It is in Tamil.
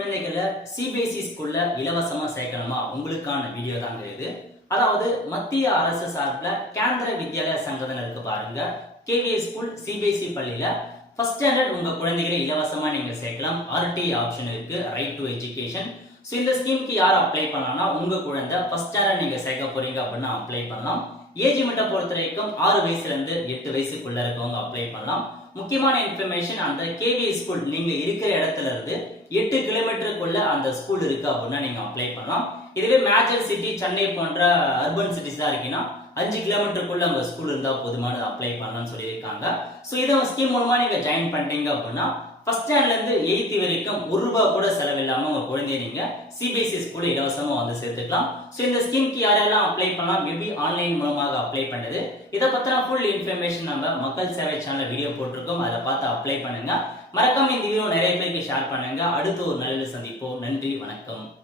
குழந்தைகளை சிபிஎஸ்இ ஸ்கூல்ல இலவசமா சேர்க்கணுமா உங்களுக்கான வீடியோ தாங்க இது. அதாவது மத்திய அரசு சார்பில் கேந்திர வித்யாலயா சங்கதன இருக்கு பாருங்க. கேவிஏ ஸ்கூல் சிபிஎஸ்இ பள்ளியில ஃபர்ஸ்ட் ஸ்டாண்டர்ட் உங்க குழந்தைகளை இலவசமா நீங்க சேர்க்கலாம். ஆர்டி ஆப்ஷன் இருக்கு, ரைட் டு எஜுகேஷன். ஸோ இந்த ஸ்கீமுக்கு யார் அப்ளை பண்ணலாம்னா உங்க குழந்தை ஃபர்ஸ்ட் ஸ்டாண்டர்ட் நீங்க சேர்க்க போறீங்க அப்படின்னா அப்ளை பண்ணலாம். ஏஜ் லிமிட்டை பொறுத்த வரைக்கும் 6 வயசுல இருந்து 8 வயசுக்குள்ள இருக்கவங்க அப்ளை பண்ணலாம். முக்கியமான இன்ஃபர்மேஷன், அந்த கேவிஏ ஸ்கூல் நீங்க இருக்கிற இடத்துல இருந்து 8 கிலோமீட்டருக்குள்ள அந்த ஸ்கூல் இருக்கு அப்படின்னா நீங்க அப்ளை பண்ணலாம். இதுவே மேஜர் சிட்டி சென்னை போன்ற அர்பன் சிட்டிஸ் தான் இருக்குன்னா 5 கிலோமீட்டருக்குள்ள அங்க ஸ்கூல் இருந்தா போதுமானது அப்ளை பண்ணலாம்னு சொல்லியிருக்காங்க. ஸோ இதை ஸ்கீம் மூலமா நீங்க ஜாயின் பண்ணிட்டீங்க அப்படின்னா ஃபர்ஸ்ட் ஸ்டாண்டர்ட்ல இருந்து 8th வரைக்கும் ₹1 கூட செலவில்லாம உங்க குழந்தைய நீங்க சிபிஎஸ்இ ஸ்கூல்ல இலவசமா வந்து சேர்த்துக்கலாம். ஸோ இந்த ஸ்கீமுக்கு யாரெல்லாம் அப்ளை பண்ணலாம், மேபி ஆன்லைன் மூலமாக அப்ளை பண்ணது, இதை பத்தின ஃபுல் இன்ஃபர்மேஷன் நம்ம மக்கள் சேவை சேனல்ல வீடியோ போட்டிருக்கோம். அதை பார்த்து அப்ளை பண்ணுங்க. மறக்காம இந்த வீடியோ நிறைய பேருக்கு ஷேர் பண்ணுங்க. அடுத்து ஒரு நல்ல சந்திப்போம். நன்றி, வணக்கம்.